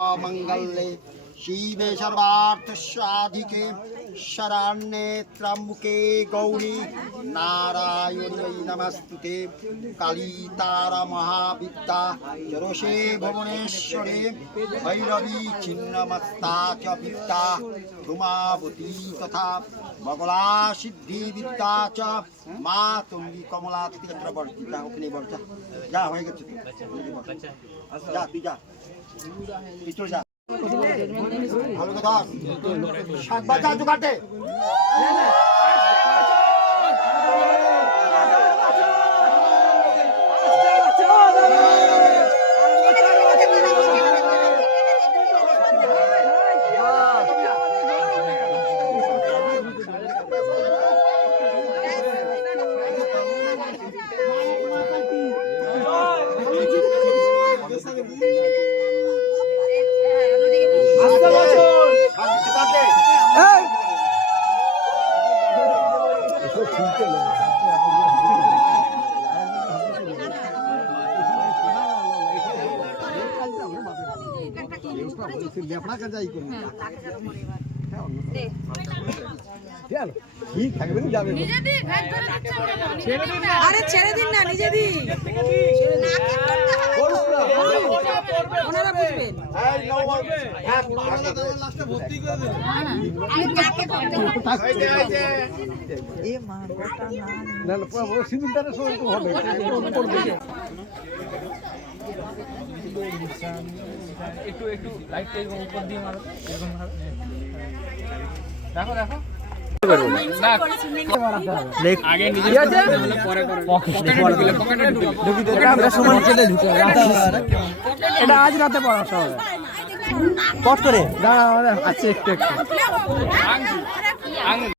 मंगले शिवे सर्वार्थसाधिके शरण्ये त्र्यंबके गौरी नारायणी नमस्तुते काली तारा महाविद्या जरोषे भुवनेश्वरे भैरवी छिन्नमस्ता च विद्या धूमावती तथा मंगला सिद्धि विद्या च मा तुंगी कमला तीर्थ वर्षिता ओखने वर्षा जा हो गए जा तू जा पिछड़ जा ভালো কথা শাক বাজার জোগাড়ে আরে ছেড়ে দিন না নিজে দিন ওনারা বুঝবেন একটু একটু লাইটটা উপর দিয়ে মারো এরকম মারো দেখো দেখো আগে নিজে পরে পকেটে ঢুকে আমরা সমান কেটে ঢুকে এটা আজ রাতে পড়া সব কট করে দাঁড়া আচ্ছা একটু একটু